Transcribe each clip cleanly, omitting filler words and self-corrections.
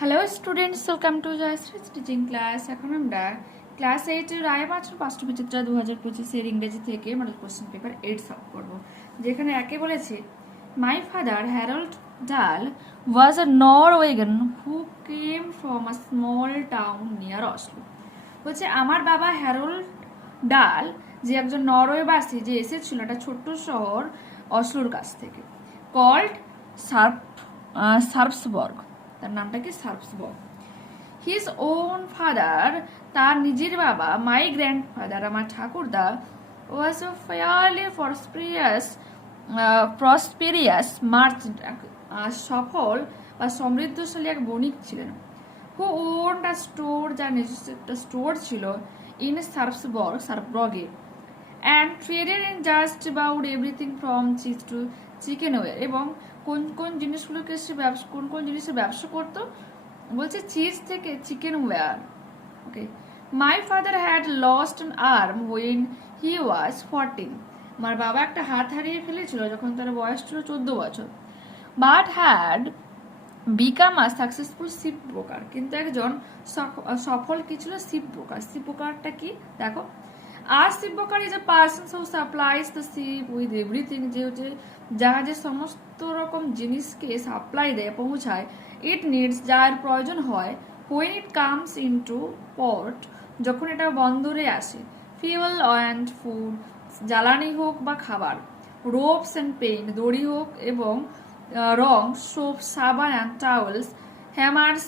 Hello students, welcome to Jayashree teaching class. এখন আমরা class 8-এর রায়মাত্র পাঠ্যবিচিত্রা 2025-এর ইংরেজি থেকে মডেল কোশ্চেন পেপার 8 সলভ করব, যেখানে একে বলেছে মাই father Harold Dahl was a Norwegian who came from a small town near Oslo. বলছে আমার বাবা হ্যারল্ড ডাল, যে একজন নরওয়েবাসী, যে এসেছিল একটা ছোট্ট শহর অসলোর কাছ থেকে, কল্ড সার্পসবর্গ। তার নামটা কি? সার্পসবর্গ। হিজ ওন ফাদার, তার নিজের বাবা, মাই গ্র্যান্ডফাদার, আমার ঠাকুরদা, ওয়াজ আ ফেয়ারলি প্রসপেরিয়াস মার্চেন্ট, সফল বা সমৃদ্ধশালী এক বণিক ছিলেন। হু ওন আ স্টোর, যার নিজস্ব একটা স্টোর ছিল, ইন সার্পসবর্গে, and traded in just about everything from cheese to chicken wire. এবং কোন কোন জিনিসগুলোকে সে কোন কোন জিনিসের ব্যবসা করতো? বলছে চিজ থেকে chicken wire. Okay. My father had lost an arm when he was 14। আমার বাবা একটা হাত হারিয়ে ফেলেছিল যখন তার বয়স ছিল 14 বছর। But had become a successful ship broker, কিন্তু একজন সফল কি ছিল? Ship broker. শিপ ব্রোকারটা কি দেখো। আর ship broker is a person who supplies the ship with everything, যে হচ্ছে জাহাজের সমস্ত রকম জিনিসকে সাপ্লাই দেয়, পৌঁছায়। ইট নিডস, যার প্রয়োজন হয়। When it comes into port, যখন এটা বন্দরে আসে। ফিউয়েল অ্যান্ড ফুড, জ্বালানি হোক বা খাবার। রোপস অ্যান্ড পেইন্ট, দড়ি হোক এবং রং। সোপ, সাবান অ্যান্ড টাওয়েলস। হ্যামার্স,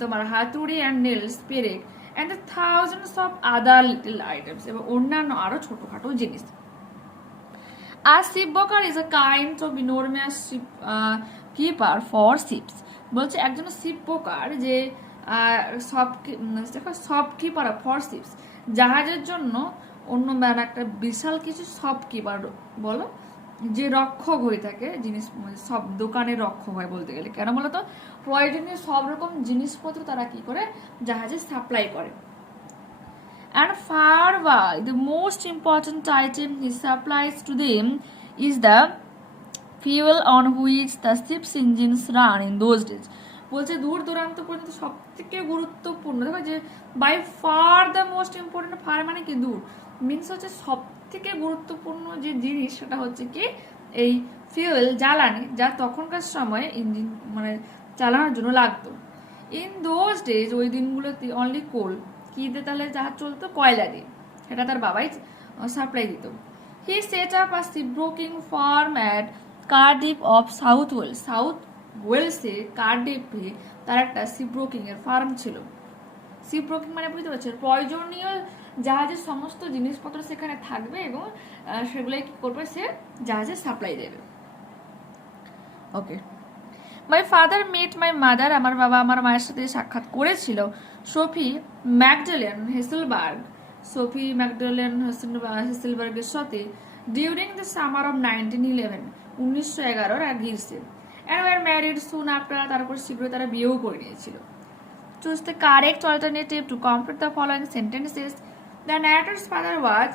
তোমার হাতুড়ি অ্যান্ড নেলস, পেরেক। And thousands of other little items, এবং অন্যান্য আরো ছোটখাটো জিনিস। আর ship broker is a kind of enormous ship keeper for ships. বলছে একজন শিপ ব্রোকার, যে শপকিপার ফর শিপস, জাহাজের জন্য অন্য একটা বিশাল কিছু শপকিপার বলো, যে রক্ষক হয়ে থাকে জিনিস, সব দোকানের রক্ষক হয় বলতে গেলে। কেন বলতো? প্রয়োজনীয় সব রকম জিনিসপত্র তারা কি করে? জাহাজে সাপ্লাই করে। And far away, the most important item he supplies to them is the fuel on which the ship's engines run in those days. বলছে দূর দূরান্ত পর্যন্ত সব থেকে গুরুত্বপূর্ণ, দেখো যে by far the most important, far মানে কি? দূর, মিনস হচ্ছে সব থেকে গুরুত্বপূর্ণ যে জিনিস, সেটা হচ্ছে কি এই ফিউয়েল, জ্বালানি, যা তখনকার সময়ে ইঞ্জিন মানে চালানোর জন্য লাগতো। ইন দোজ ডেজ, ওই দিনগুলোতে, অনলি কোল, কি দিয়ে তাহলে জাহাজ চলতো? কয়লা দিয়ে। সেটা তার বাবাই সাপ্লাই দিত। He set up a ship broking firm at Cardiff of South ওয়েলসে, কার্ডিফে তার একটা শিপ ব্রোকিং এর ফার্ম ছিল। শিপ ব্রোকিং মানে বুঝতে পারছেন, প্রয়োজনীয় জাহাজের সমস্ত জিনিসপত্র সেখানে থাকবে এবং সেগুলোই কি করবে? সে জাহাজে সাপ্লাই দেবে। ওকে। My father mate my mother, আমার বাবা আমার মায়ের সাথে সাক্ষাৎ করেছিল। Sophie Magdalene Hesselberg, Sophie Magdalene হেসেলবার্গের সাথে ডিউরিং দ্য সামার অফ 1911, 1911 এক গ্রীষ্মে। And were married soon after, তারপর শীঘ্রই তারা বিয়েও করে নিয়েছিল। Choose the correct alternative to complete the following sentences. The narrator's father was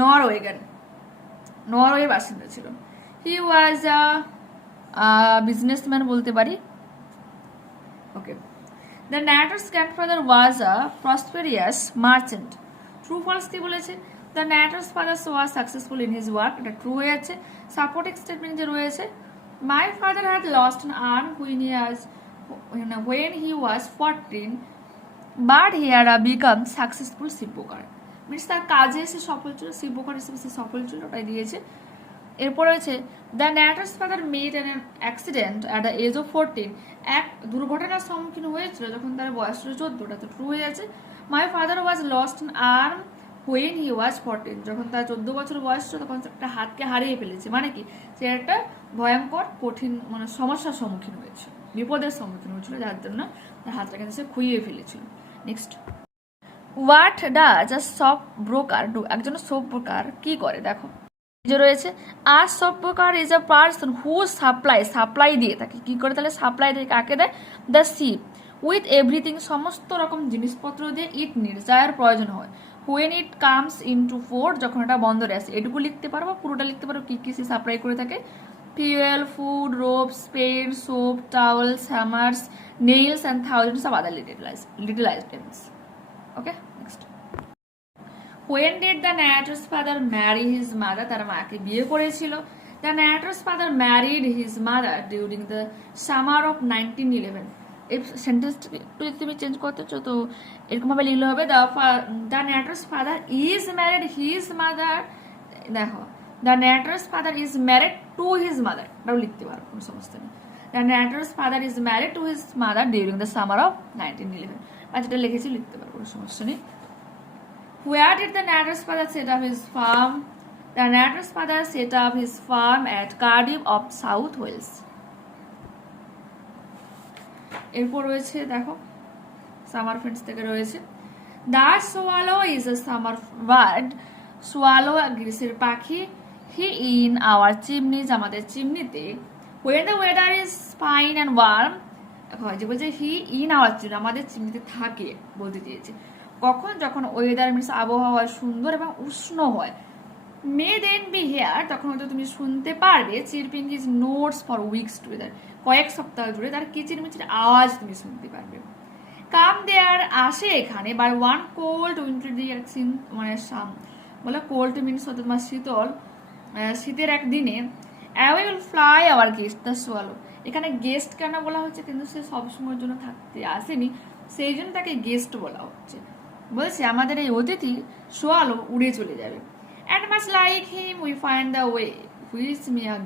Norwegian, নরওয়ের বাসিন্দা ছিল। হি ওয়াজ আ বিজনেসম্যান বলতে পারি। Okay. The narrator's grandfather was a prosperous merchant. True false কি বলেছে? The narrator's father was successful in his work, এটা true হয়ে আছে। সাপোর্টিং স্টেটমেন্ট যে রয়েছে, my father had lost an arm when he was 14, but he had become successful ship broker. Means তার কাজে সে সফল ছিল, শিপ ব্রোকার হিসেবে সে সফল ছিল, ওটাই দিয়েছে। এরপর রয়েছে the narrator's father made an accident at the age of 14, এক দুর্ঘটনার সম্মুখীন হয়েছিল যখন তার বয়স ছিল 14, তো ট্রু হয়ে আছে। My father was lost an arm when he was 14, যখন তার 14 বছর বয়স ছিল তখন একটা হাতকে হারিয়ে ফেলেছে, মানে কি সে একটা ভয়ঙ্কর কঠিন মানে সমস্যার সম্মুখীন হয়েছিল, বিপদের সম্মুখীন হয়েছিল, যার জন্য তার হাতটা কিন্তু সে খুইয়ে ফেলেছিল। Next, what does a shop broker do, একজন শপ ব্রোকার কি করে? দেখো যে রয়েছে, আর shop broker is a person who supply দিয়ে থাকে, কি করে তাহলে সাপ্লাই দিয়ে? কাকে দেয়? দ্য শিপ উইথ এভরিথিং, সমস্ত রকম জিনিসপত্র দিয়ে। ইট নিডস, যার প্রয়োজন হয়। When it comes into port, যখন এটা বন্দরে আসে। এটুকু লিখতে পারবো, পুরোটা লিখতে পারবো কি কি সে সাপ্লাই করে থাকে। fuel, food, ropes, paint, soap, towels, hammers, nails and thousands of other little items. Okay, next. When did the narrator's father marry his mother? তার মাকে বিয়ে করেছিল. The narrator's father married his mother during the summer of 1911. এই সেন্টেন্সটা একটু যদি তুমি change করতে চাও তো এরকম ভাবে লিখলে হবে the narrator's father is married his mother. দেখো, the narrator's father is married to his mother, এটাও লিখতে পারো, কোনো সমস্যা নেই. The narrator's father is married to his mother during the summer of 1911. আর যেটা লিখেছি লিখতে পারো, কোনো সমস্যা নেই. Where did the narrator's father set up his farm? The narrator's father set up his farm at Cardiff of South Wales. এরপর রয়েছে দেখো সামার ফ্রেন্ডস থেকে রয়েছে The swallow is a summer bird. Swallow গ্রীষ্মের পাখি. He in our chimneys, আমাদের চিমনিতে. When the weather is fine and warm, যে বলছে he in our chimney, আমাদের চিমনিতে থাকে বলতে চেয়েছে কখন, যখন ওয়েদার মিনস আবহাওয়া সুন্দর এবং উষ্ণ হয়. মে দেন বি হেয়ার, তখন হয়তো তুমি শুনতে পারবে chirping is notes for weeks together, কয়েক সপ্তাহ জুড়ে তার কিচিরমিচির আওয়াজ তুমি শুনতে পারবে. কাম দেয়ার আসে এখানে, বার ওয়ান কোল্ড উইন্টার ডে, মানে বলে কোল্ড মিনস হয়তো তোমার শীতল, শীতের একদিনে. Away will fly our guest the swallow. এখানে গেস্ট কেন বলা হচ্ছে, কিন্তু সে সবসময়ের জন্য থাকতে আসেনি, সেই জন্য তাকে গেস্ট বলা হচ্ছে. বলছে আমাদের এই অতিথি সোয়ালো উড়ে চলে যাবে. And much like him, we find the way which me a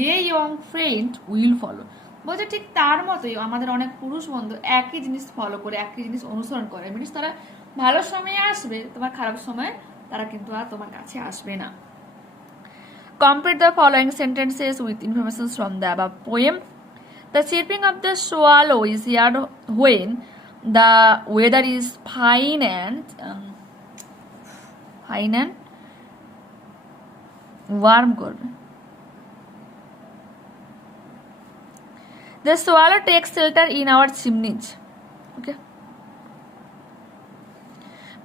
gay young friend will follow. বলছে ঠিক তার মতোই আমাদের অনেক পুরুষ বন্ধু একই জিনিস ফলো করে, একই জিনিস অনুসরণ করে. মিনস তারা ভালো সময়ে আসবে, তোমার খারাপ সময় তারা কিন্তু আর তোমার কাছে আসবে না. Complete the following sentences with information from the above poem. The chirping of the swallow is heard when the weather is fine and warm. The swallow takes shelter in our chimneys. Okay.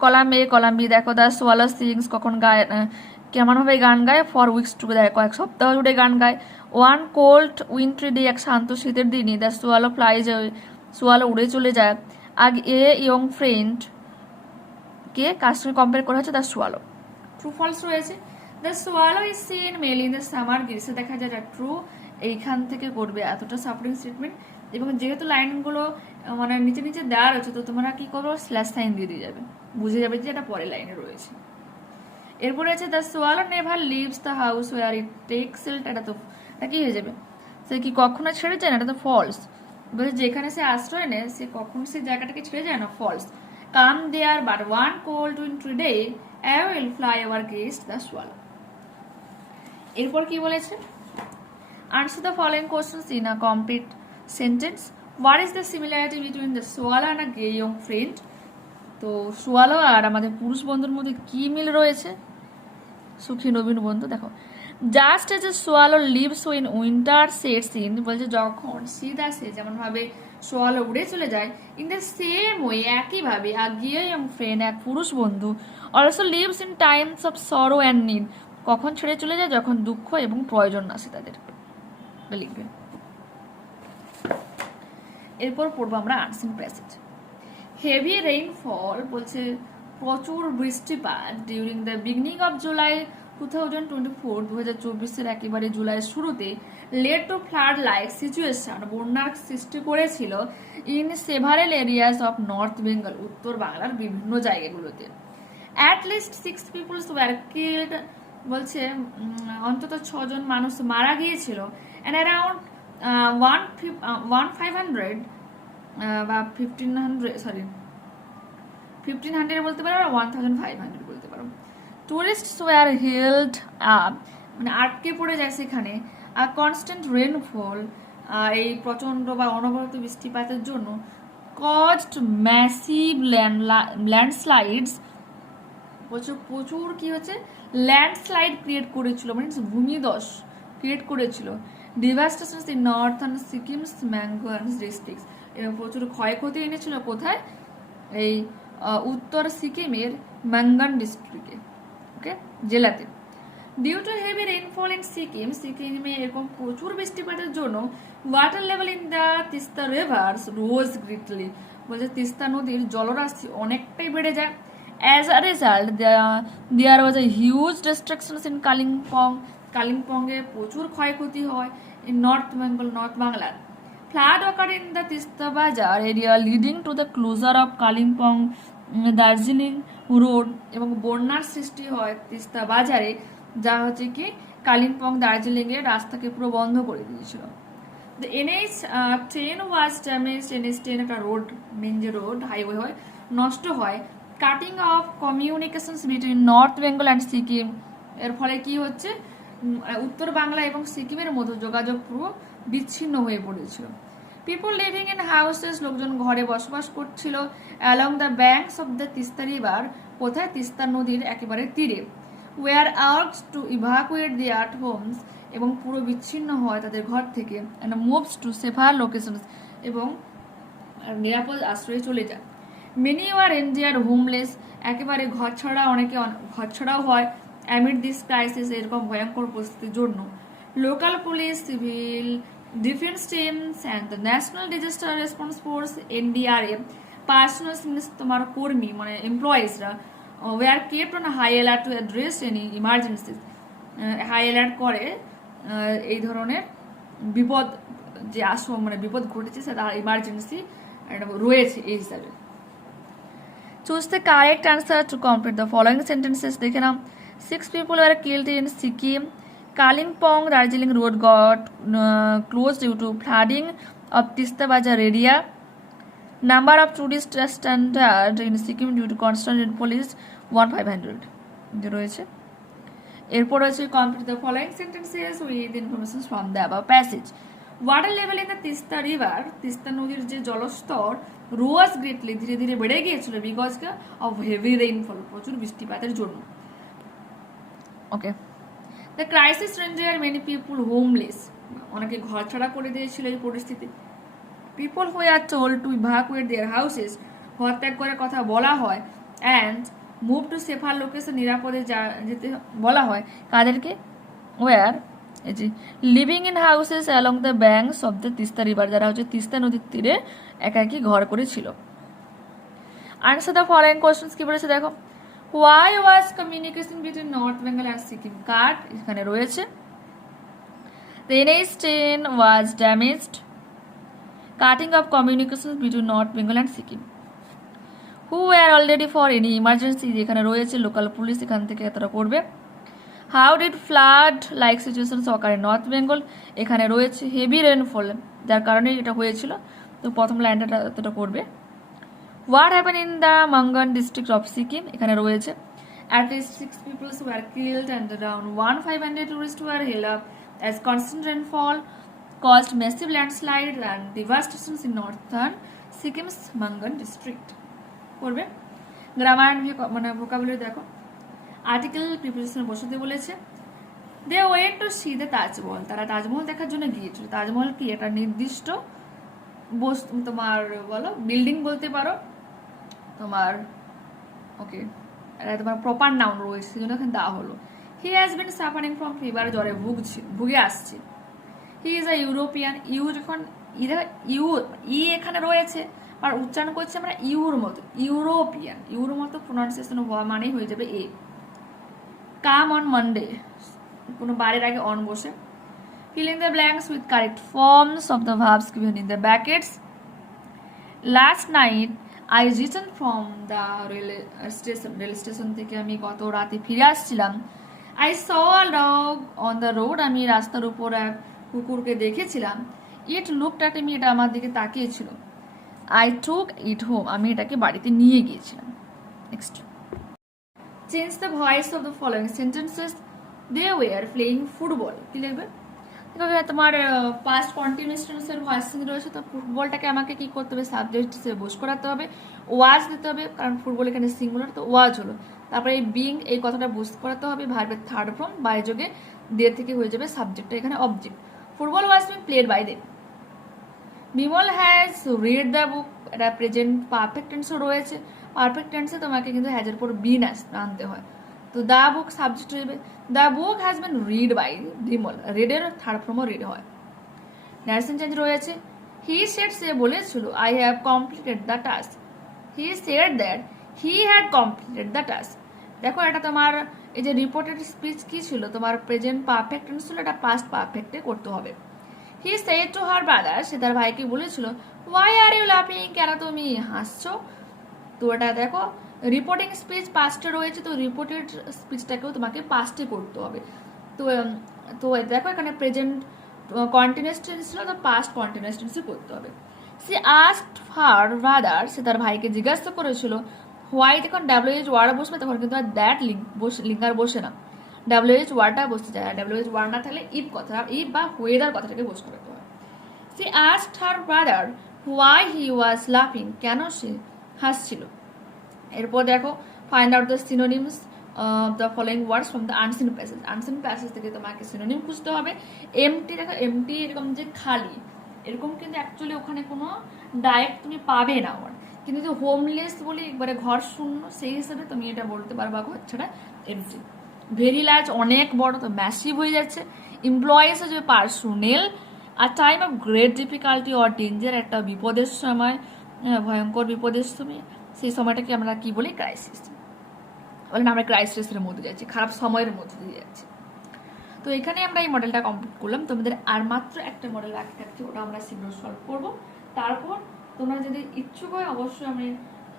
Column A, column B, দেখো the swallow sings, কখন গায়, কেমন ভাবে গান গায়, for weeks together, কয়েক সপ্তাহ জুড়ে গান গায়. ওয়ান কোল্ড উইন্ট্রি ডে, এক শান্ত শীতের দিনই, দ্য সোয়ালো ফ্লাইজ, সোয়ালো উড়ে চলে যায়. আগে এ ইয়ং ফ্রেন্ড কে কার সঙ্গে কম্পেয়ার করা হচ্ছে, দ্য সোয়ালো. ট্রু ফলস রয়েছে. The swallow is seen mail in the summer, গ্রীষ্মে দেখা যায়, ট্রু. এইখান থেকে করবে এতটা সাপোর্টিং স্টেটমেন্ট, এবং যেহেতু লাইনগুলো মানে নিচে নিচে দেওয়া রয়েছে তো তোমরা কি করবো, স্ল্যাশ সাইন দিয়ে যাবে, বুঝে যাবে যে এটা পরের লাইনে রয়েছে. এরপরে আছে the swallow never leaves the house where it takes shelter, এটা তো এটা কি হয়ে যাবে, সে কি কখনো ছেড়ে যায় না, এটা তো ফলস. বলছে যেখানে সে আশ্রয় নেয় সে কখনো সেই জায়গাটাকে ছেড়ে যায় না, falls. Come there but one cold winter day away will fly our guest the swallow. এরপর কি বলেছে, answer the following questions in a complete sentence. What is the similarity between the swallow and a gay young friend? তো swallow আর আমাদের পুরুষ বন্ধুর মধ্যে কি মিল রয়েছে, সুখী নবীন বন্ধু. দেখো, just as a swallow leaves when winter sets in, বলছে যখন শীত আসে যেমন ভাবে সোয়ালো উড়ে চলে যায়, ইন দ্য সেম ওয়ে একইভাবে আ গে ইয়ং ফ্রেন্ড, এক পুরুষ বন্ধু, also lives in Times of sorrow and need, কখন ছেড়ে চলে যায়, যখন দুঃখ এবং প্রয়োজন আসে তাদের, লিখবে. এরপর পড়বো আমরা আনসিন প্যাসেজ. হেভি রেইনফল, বলছে প্রচুর বৃষ্টিপাত, during the beginning of July 2024, 2024 একেবারে জুলাইয়ের শুরুতে, led to flood like situation, বন্যার সৃষ্টি করেছিল, in several areas of north Bengal, উত্তর বাংলার বিভিন্ন জায়গাগুলোতে. At least 6 peoples were killed, বলছে অন্তত 6 জন মানুষ মারা গিয়েছিল, and around 1500 বা 1500 বলতে পারো, 1500 বলতে পারো. টুরিস্টস ওয়ার হেল্ড আপ, মানে আটকে পড়ে যায় সেখানে. আর কনস্ট্যান্ট রেনফল, এই প্রচন্ড বা অনবরত বৃষ্টিপাতের জন্য, কজড ম্যাসিভ ল্যান্ডস্লাইডস, প্রচুর কি হচ্ছে, ল্যান্ডস্লাইড ক্রিয়েট করেছিল, মানে ভূমিধস ক্রিয়েট করেছিল. ডিভাস্টেশনস ইন নর্থার্ন সিকিমস ম্যাঙ্গোয়ার্স ডিস্ট্রিক্টস, এবং প্রচুর ক্ষয়ক্ষতি এনেছিল কোথায়, এই উত্তর সিকিমের ম্যাঙ্গান ডিস্ট্রিক্টে, ওকে, জেলাতে. Due to heavy rainfall in সিকিমে এরকম প্রচুর বৃষ্টিপাতের জন্য water level in the Teesta rivers rose greatly, বলছে তিস্তা নদীর জলরাশি অনেকটাই বেড়ে যায়। As a result there was a huge destructions in কালিম্পংয়ে প্রচুর ক্ষয়ক্ষতি হয় ইন নর্থ বাংলার। Flood occur in the Teesta Bazaar area leading to the closure of Kalimpong Darjeeling road, এবং বন্যার সৃষ্টি হয় তিস্তা বাজারে, যা হচ্ছে কি কালিম্পং দার্জিলিং এর রাস্তাকে পুরো বন্ধ করে দিয়েছিল। The NH10 was damaged. NH10 একটা রোড, মেন যে রোড হাইওয়ে হয়, নষ্ট হয়। Cutting of communications between north Bengal and Sikkim, এর ফলে কি হচ্ছে উত্তর বাংলা এবং সিকিমের মধ্যে যোগাযোগ পুরো বিচ্ছিন্ন হয়ে পড়েছিল। পিপল লিভিং ইন হাউসেস, লোকজন ঘরে বসবাস করছিল along the banks of the Teesta river, কোথায় তিস্তা নদীর একেবারে তীরে। Were asked to evacuate their homes, এবং পুরো বিচ্ছিন্ন হয় তাদের ঘর থেকে, and moves to safer locations, এবং নিরাপদ আশ্রয়ে চলে যায়। মেনি ওয়ার রেঞ্জিয়ার হোমলেস, একেবারে অনেকে ঘরছাড়াও হয় অ্যামিড দিস ক্রাইসিস, এরকম ভয়ঙ্কর পরিস্থিতির জন্য। Local police, civil defence teams and the national disaster response force NDRF personnel তোমার কর্মী মানে এমপ্লয়িজরা were kept on high alert to address any emergencies, high alert করে এই ধরনের বিপদ যে মানে বিপদ ঘটেছে সেটা ইমার্জেন্সি রয়েছে এই হিসাবে। Choose the correct answer to complete the following sentences. দেখে নাও, 6 people were killed in Sikkim. Kalimpong Darjeeling road got closed due to flooding of Tista Bazar area. Number of tourists standard in Sikkim due to constant rainfall is 1,500 রয়েছে। এরপর রয়েছে complete the following sentences with information from the above passage. Water level in the Teesta river, Teesta নদীর যে জলস্তর রোজ greatly ধীরে ধীরে বেড়ে গিয়েছিল বিকজ অফ হেভি রেইনফল, প্রচুর বৃষ্টিপাতের জন্য। Okay, the crisis render many people homeless, অনেকে ঘর ছাড়া করে দিয়েছিল এই পরিস্থিতি। People who are told to evacuate their houses, ঘর ত্যাগ করে কথা বলা হয়। And move to safer location, নিরাপদে যেতে বলা হয় কাদেরকে? ওয়ার এই যে living in houses along the banks of the Teesta river, যারা হচ্ছে তিস্তা নদীর তীরে একাকি ঘর করেছিল। আনসার দ্য ফলোয়িং কোশ্চেন্স, কি বলেছে দেখো। Why was communication between North Bengal and Sikkim cut? এখানে রয়েছে। The NH10 was damaged. Cutting of communications between North Bengal and Sikkim. Who were already for any emergency? এখানে রয়েছে local police, এখান থেকে এতটা করবে। How did flood like situations occur in North Bengal? এখানে রয়েছে হেভি রেইনফল, যার কারণে এটা হয়েছিল, তো প্রথম লাইনটা এতটা করবে। What happened in the Mangan district of Sikkim? এখানে রয়েছে at least 6 people were killed and around 1,500 tourists were held up as constant rainfall caused massive landslides and devastations in northern Sikkim's Mangan district. করবে grammar মানে vocabulary দেখো। Article preposition বসাতে বলেছে। They went to see the Taj Mahal, তারা তাজমহল দেখার জন্য গিয়েছিল। তাজমহল কি একটা নির্দিষ্ট তোমার বলো বিল্ডিং বলতে পারো তোমার, ওকে এটা তোমার প্রপার নাউন রয়েছে, সেজন্য এখানে দেওয়া হলো। He has been suffering from fever, জ্বরে ভুগে আসছে। He is a European, U যখন ই এখানে রয়েছে আর উচ্চারণ করছে আমরা ইউর মতো, ইউরোপিয়ান, ইউর মতো প্রোনাউন্সিয়েশন হওয়া মানেই হয়ে যাবে এ। কাম অন মানডে, কোনো বারের আগে অন বসে। Fill in the blanks with correct forms of the verbs given in the brackets. Last night I returned from the rail station থেকে আমি গত রাতে ফিরে আসছিলাম। I saw a dog on the road, আমি রাস্তার উপর এক কুকুরকে দেখেছিলাম। It looked at me, এটা আমার দিকে তাকিয়েছিল। I took it home, আমি এটাকে বাড়িতে নিয়ে গিয়েছিলাম। Next. Change the voice of the following sentences. They were playing football. কি লিখবে? তোমার পাস্ট কন্টিনিউয়াস টেন্সের ভয়েস চেঞ্জ রয়েছে, তো ফুটবলটাকে আমাকে কি করতে হবে? সাবজেক্ট হিসেবে বস করাতে হবে, ওয়াজ দিতে হবে, কারণ ফুটবল এখানে সিঙ্গুলার, তো ওয়াজ হলো। তারপরে এই বিং এই কথাটা বুঝ করাতে হবে, ভার্বের থার্ড ফর্ম বাই যোগে দিয়ে থেকে হয়ে যাবে সাবজেক্টটা এখানে object. Football was being played by them. Bimal has read the book, এটা প্রেজেন্ট পারফেক্ট টেন্সও রয়েছে। পারফেক্ট টেন্সে তোমাকে কিন্তু হ্যাজের পর বিন আনতে হয়। তো দ্য বুক সাবজেক্ট হইবে, the book has been read by Dimal, রেডের থার্ড ফর্মও রিড হয়। নারেশন চেঞ্জ রয়েছে, হি সেড সে বলেছিল I have completed the task, he said that he had completed the task. দেখো এটা তোমার এই যে রিপোর্টেড স্পিচ কি ছিল, তোমার প্রেজেন্ট পারফেক্ট টেন্স ছিল, এটা পাস্ট পারফেক্টে করতে হবে। He said to her brother, সে তার ভাইকে বলেছিল ওয়াই আর ইউ লাফিং, কেন তুমি হাসছো। তো এটা দেখো রিপোর্টিং স্পিচ পাস্টে রয়েছে, তো রিপোর্টেড স্পিচটাকেও তোমাকে পাস্টে করতে হবে। তো তো দেখো এখানে প্রেজেন্ট কন্টিনিউয়াস টেন্স ছিল, তো পাস্ট কন্টিনিউয়াস টেন্সে করতে হবে। সি আস্কড হার ব্রাদার, সে তার ভাইকে জিজ্ঞাসা করেছিল হোয়াই, যখন ডাব্লিউএইচ ওয়ার্ড বসবে তখন কিন্তু আর দ্যাট লিঙ্ক আর বসে না, ডাব্লিউএইচ ওয়ার্ডটা বসতে যায়। আর ডাব্লিউএইচ ওয়ার্ড না থাকলে ইফ কথা, ইফ বা হোয়েদার কথাটাকে বসতে করতে হয়। She asked her brother why he was লাফিং, কেন সে হাসছিল। এরপর দেখো find out the synonyms the following words from the unseen passage, unseen passage থেকে তোমাকে সিনোনিম খুঁজতে হবে। এমটি দেখো, এমটি এরকম যে খালি, এরকম কিন্তু অ্যাকচুয়ালি ওখানে কোনো ডাইরেক্ট তুমি পাবে না ওয়ার্ড, কিন্তু যে হোমলেস বলি একবারে ঘর শূন্য, সেই হিসাবে তুমি এটা বলতে পারবা হচ্ছেটা এমটি। ভেরি লার্জ অনেক বড়, তো ম্যাসিভ হয়ে যাচ্ছে। এমপ্লয়িজ হচ্ছে পার্সোনেল। আর time of great difficulty or danger, একটা বিপদের সময়, ভয়ঙ্কর বিপদের সময়, সেই সময়টাকে আমরা কি বলি, ক্রাইসিস। বলেন আমরা ক্রাইসিসের মধ্যে যাচ্ছি, খারাপ সময়ের মধ্যে দিয়ে যাচ্ছি। তো এখানে আমরা এই মডেলটা কমপ্লিট করলাম। তোমাদের আর মাত্র একটা মডেল বাকি থাকছে, ওটা আমরা শীঘ্র সলভ করবো। তারপর তোমরা যদি ইচ্ছুক হয় অবশ্যই আমি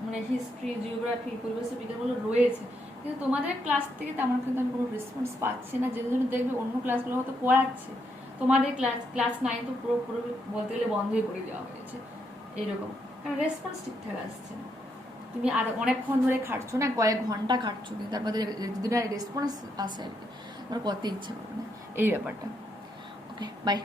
মানে হিস্ট্রি, জিওগ্রাফি, পরিবেশ বিজ্ঞানগুলো রয়েছে, কিন্তু তোমাদের ক্লাস থেকে তেমন কিন্তু আমি কোনো রেসপন্স পাচ্ছি না। যে জন্য দেখবে অন্য ক্লাসগুলো হয়তো করাচ্ছে, তোমাদের ক্লাস 9 তো পুরো বলতে গেলে বন্ধই করে দেওয়া হয়েছে এইরকম, কারণ রেসপন্স ঠিকঠাক আসছে না। তুমি আর অনেকক্ষণ ধরে খাটছো না, কয়েক ঘন্টা খাটছো, কিন্তু তার মধ্যে যদি রেসপন্স আসে আর কি, তোমার করতে ইচ্ছা করবে না, এই ব্যাপারটা। ওকে, বাই।